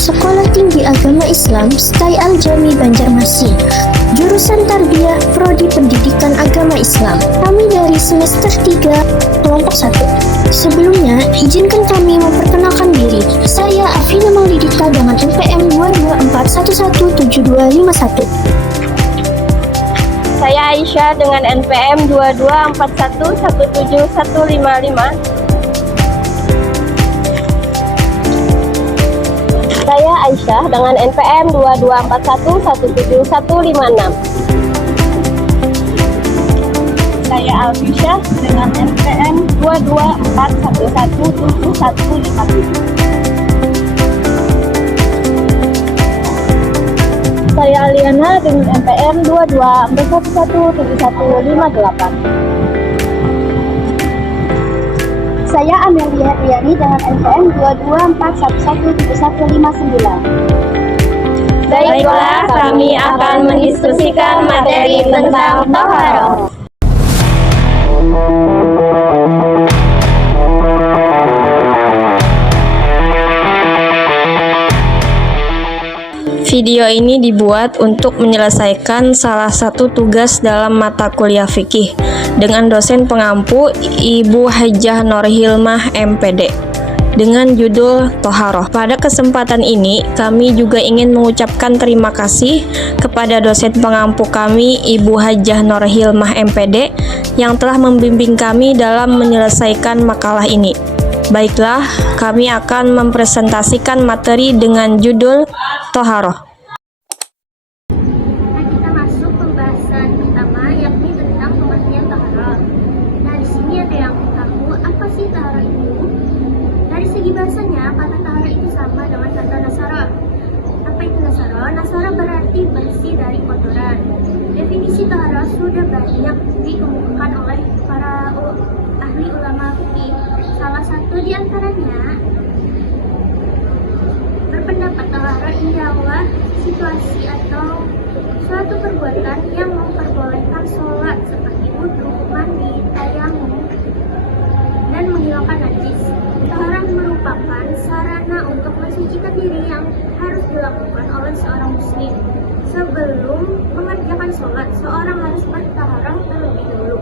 Sekolah Tinggi Agama Islam Sky Al-Jami Banjarmasin, jurusan Tarbiyah Prodi Pendidikan Agama Islam. Kami dari semester 3 kelompok 1. Sebelumnya, izinkan kami memperkenalkan diri. Saya Afina Maulidika dengan NPM 224117251. Saya Aisyah dengan NPM 2241171155. Saya Aisyah dengan NPM 2241171156. Saya Alfisyah dengan NPM 2241171157. Saya Aliana dengan NPM 2241171158. Saya Amelia Riani dengan NPM 2241171159. Baiklah, kami akan mendiskusikan materi tentang Toharoh. Video ini dibuat untuk menyelesaikan salah satu tugas dalam mata kuliah fikih dengan dosen pengampu Ibu Hajjah Norhilmah MPD dengan judul Toharoh. Pada kesempatan ini, kami juga ingin mengucapkan terima kasih kepada dosen pengampu kami Ibu Hajjah Norhilmah MPD yang telah membimbing kami dalam menyelesaikan makalah ini. Baiklah, kami akan mempresentasikan materi dengan judul Toharoh. Kita masuk pembahasan pertama, yakni tentang pengertian taharah. Nah, di sini ada yang tahu apa sih taharah itu? Dari segi bahasanya, kata taharah itu sama dengan kata nasara. Apa itu nasara? Nasara berarti bersih dari kotoran. Definisi taharah sudah banyak dikemukakan oleh para ahli ulama fikih. Salah satu di antaranya berpendapat taharah ialah situasi atau suatu perbuatan yang memperbolehkan sholat seperti wudhu, mandi, tayamum, dan menghilangkan najis. Taharah merupakan sarana untuk mensucikan diri yang harus dilakukan oleh seorang muslim. Sebelum mengerjakan sholat, seorang harus bertaharah terlebih dahulu.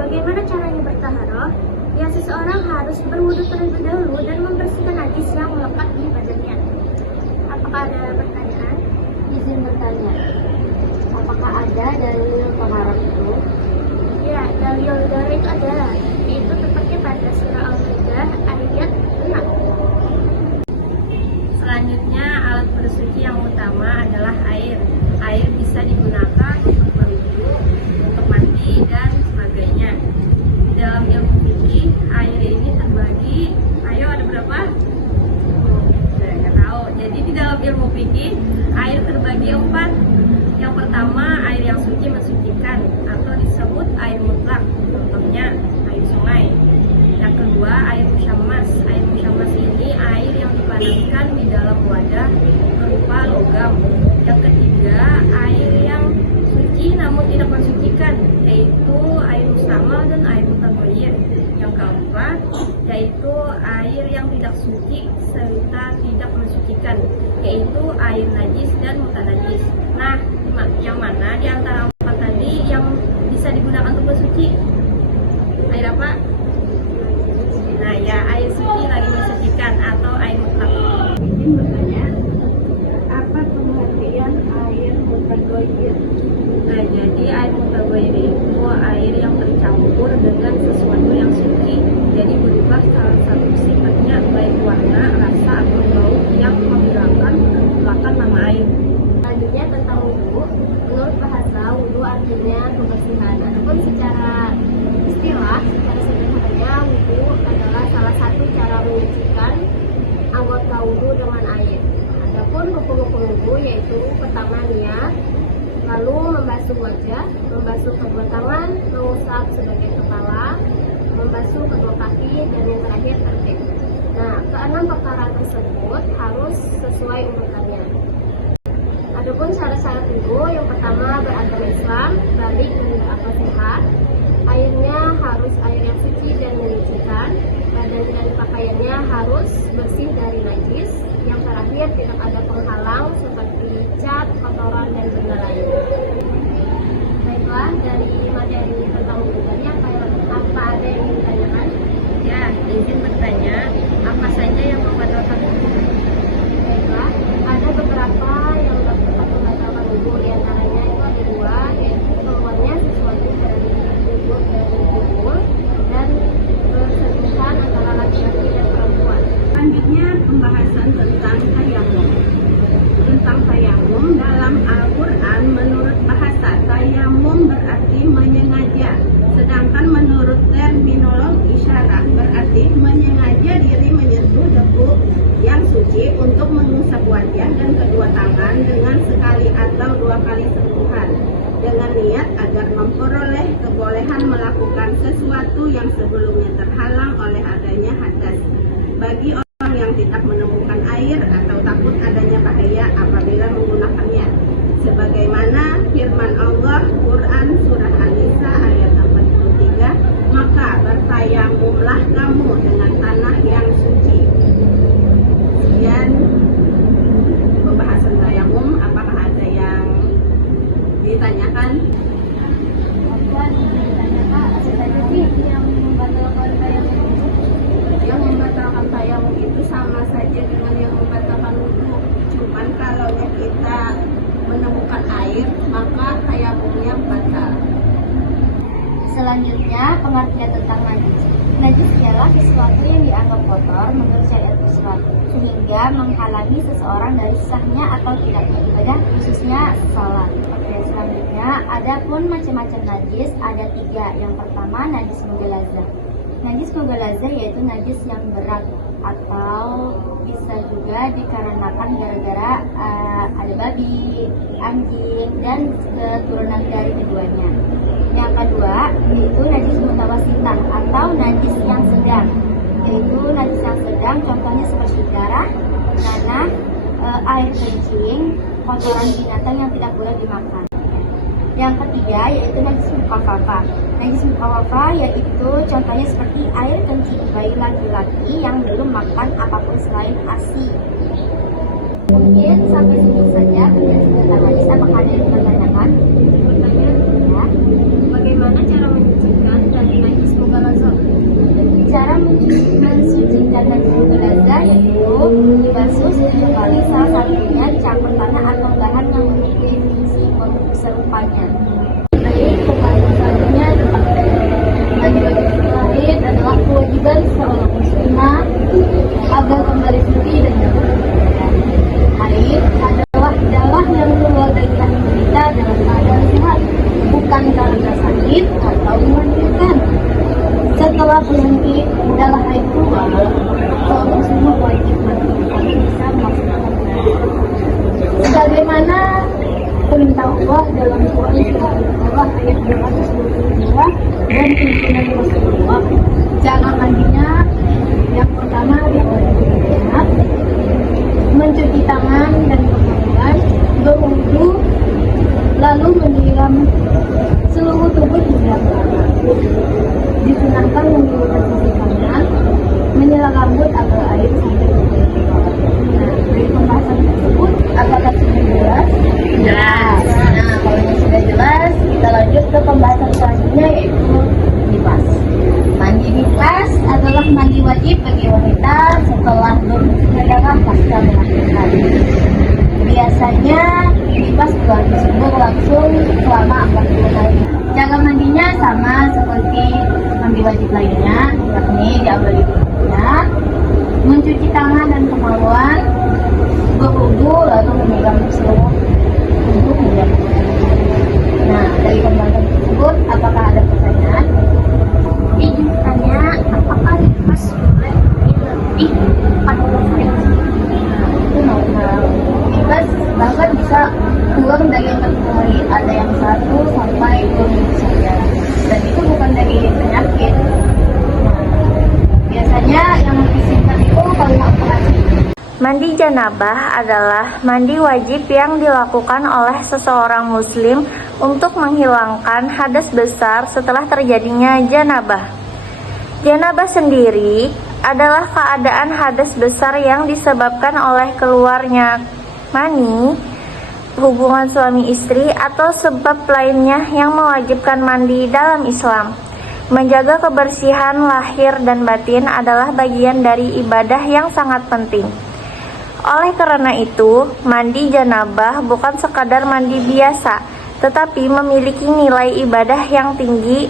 Bagaimana caranya bertaharah? Ya, seseorang harus berwudhu terlebih dahulu dan membersihkan najis yang melekat di badannya. Apakah ada pertanyaan? Izin bertanya, apakah ada dalil taharah itu? Ya, dalil itu ada, yaitu tepatnya pada surah Al-Maidah ayat 6. Selanjutnya, alat bersuci yang utama adalah air. Air bisa digunakan untuk berwudu, untuk mandi, dan sebagainya. Di dalam ilmu fikih, air ini terbagi, ayo ada berapa? Nggak tahu. Jadi di dalam ilmu fikih, air terbagi 4. Yang pertama, air yang suci mensucikan atau disebut air mutlak, contohnya air sungai. Yang kedua, air musyammas. Air musyammas ini air yang dipanaskan di dalam wadah berupa logam. Yang ketiga, air yang suci namun tidak mensucikan, yaitu air mustamal dan air mutaghayyir. Yang keempat, yaitu air yang tidak suci serta tidak mensucikan, yaitu air najis dan mutanajis. Nah, yang mana di antara 4 tadi yang bisa digunakan untuk bersuci? Air apa? Nah, ya, air suci lagi mensucikan atau air mutlak. Izin bertanya, apa pengertian air mutaghayyir? Nah, jadi air mutaghayyir itu air yang tercampur dengan sesuatu yang suci. Jadi berubah salah satu sifatnya, baik warna, rasa, atau bau yang menghilangkan kemutlakan nama air. Selanjutnya tentang wudhu. Menurut bahasa, wudhu artinya kebersihan. Adapun secara istilah, secara sederhananya, wudhu adalah salah satu cara menyucikan anggota wudhu dengan air. Adapun hukum-hukum wudhu yaitu pertama niat, lalu membasuh wajah, membasuh kedua tangan, mengusap sebagian kepala, membasuh kedua kaki, dan yang terakhir tertib. Nah, keenam perkara tersebut harus sesuai urutannya. Adapun syarat-syarat wudhu, yang pertama beragama Islam, balik dan berakal sehat. Airnya harus air yang suci dan menyucikan, badan dan pakaian pakaiannya harus bersih dari najis. Yang terakhir, tidak ada penghalang seperti cat, kotoran, dan benda lain. Baiklah, dari materi tentang wudhu tadi apa ada yang ingin ditanyakan? Ya, izin bertanya, apa saja yang membatalkan wudhu? Baiklah, ada beberapa yang dapat membatalkan wudhu. Di antaranya itu ada dua, yaitu keluarnya sesuatu dari tubuh dari tubuh dan perselingkuhan antara laki-laki dan perempuan. Selanjutnya pembahasan tentang tayamum. Tentang tayamum dalam Al-Quran, menurut bahasa tayamum berarti menyengaja, sedangkan menurut terminologi syarah berarti menyengaja diri menyentuh debu yang suci untuk mengusap wajah dan kedua tangan dengan sekali atau dua kali sentuhan, dengan niat agar memperoleh kebolehan melakukan sesuatu yang sebelumnya terhalang oleh adanya hadas. Bagi orang yang tidak menemukan air atau takut adanya bahaya apabila menggunakannya, sebagaimana firman Allah Quran surah An-Nisa ayat 43, maka bertayamumlah kamu dengan tanah yang suci. Sekian pembahasan tayamum. Apakah ada yang ditanyakan? Yang membatalkan tayamum itu sama saja dengan yang membatalkan wudhu. Cuman kalau kita menemukan air, maka tayamumnya batal. Selanjutnya, pengertian tentang najis. Najis ialah sesuatu yang dianggap kotor menurut syariat Islam, sehingga menghalangi seseorang dari sahnya atau tidaknya ibadah, khususnya salat. Oke, selanjutnya, adapun macam-macam najis ada 3. Yang pertama, najis mughalazah. Najis mughalazah yaitu najis yang berat atau bisa juga dikarenakan gara-gara ada babi, anjing, dan keturunan dari keduanya. Yang kedua yaitu najis mutawasitah atau najis yang sedang, yaitu najis yang sedang contohnya seperti darah, nanah, air kencing, kotoran binatang yang tidak boleh dimakan. Yang ketiga yaitu najis mukhafafah. Najis mukhafafah yaitu contohnya seperti air kencing bayi laki-laki yang belum makan apapun selain ASI. Mungkin sampai sini saja penjelasan tentang najis. Apakah ada yang dipertanyakan? Ya. Bagaimana cara mensucikan dari najis mughalazah? Cara mensucikan najis mughalazah yaitu dibasuh 7 kali, salah satunya dicampur tanah atau bahan yang memiliki fungsi serupanya. Baik, pembahasan selanjutnya tentang bagi lain adalah kewajiban seorang muslimah agar kembali suci dan haid adalah darah yang keluar dari rahim kita dalam keadaan sehat, bukan karena sakit atau menyakitkan. Setelah berhenti darah haid keluar, seorang muslimah wajib mandi agar bisa melaksanakan sebagaimana perintah Allah dalam Quran surah Al-Baqarah ayat 222 dan tuntunan Rasulullah. Cara mandinya yang pertama adalah mencuci tangan dan kemaluan, berwudu, lalu menyiram seluruh tubuh hingga kepala. Disunahkan menggunakan sisi kanan, menyela rambut agar air sampai ke bawah. Nah, dari pembahasan tersebut, apakah sudah jelas? Jelas. Nah, kalau sudah jelas, kita lanjut ke pembahasan selanjutnya yaitu nifas. Mandi nifas adalah mandi wajib bagi wanita setelah berhenti darah pasca melahirkan. Biasanya nifas berlangsung selama 40 hari. Cara mandinya sama seperti mandi wajib lainnya, yakni diawali dengan mencuci tangan dan kemaluan, berwudu lalu memegang seluruh tubuh hingga kaki. Nah, dari pembahasan tersebut, apakah ada pertanyaan? Ingin bertanya, apakah nifas boleh lebih 40 hari? Nah, itu normal. Nifas bahkan bisa kurang dari 40 hari, ada yang 1 sampai 2 minggu saja. Dan itu bukan dari penyakit. Nah, biasanya yang lebih singkat itu kalau operasi. Mandi janabah adalah mandi wajib yang dilakukan oleh seseorang muslim untuk menghilangkan hadas besar setelah terjadinya janabah. Janabah sendiri adalah keadaan hadas besar yang disebabkan oleh keluarnya mani, hubungan suami istri, atau sebab lainnya yang mewajibkan mandi dalam Islam. Menjaga kebersihan lahir dan batin adalah bagian dari ibadah yang sangat penting. Oleh karena itu, mandi janabah bukan sekadar mandi biasa, tetapi memiliki nilai ibadah yang tinggi.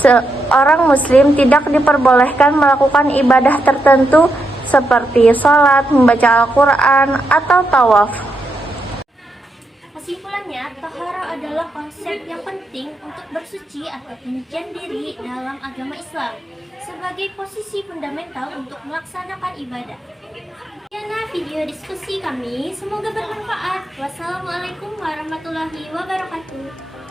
Seorang muslim tidak diperbolehkan melakukan ibadah tertentu seperti sholat, membaca Al-Quran, atau tawaf. Kesimpulannya, taharah adalah konsep yang penting untuk bersuci atau penyucian diri dalam agama Islam sebagai posisi fundamental untuk melaksanakan ibadah. Sekian video diskusi kami, semoga bermanfaat. Wassalamualaikum warahmatullahi wabarakatuh.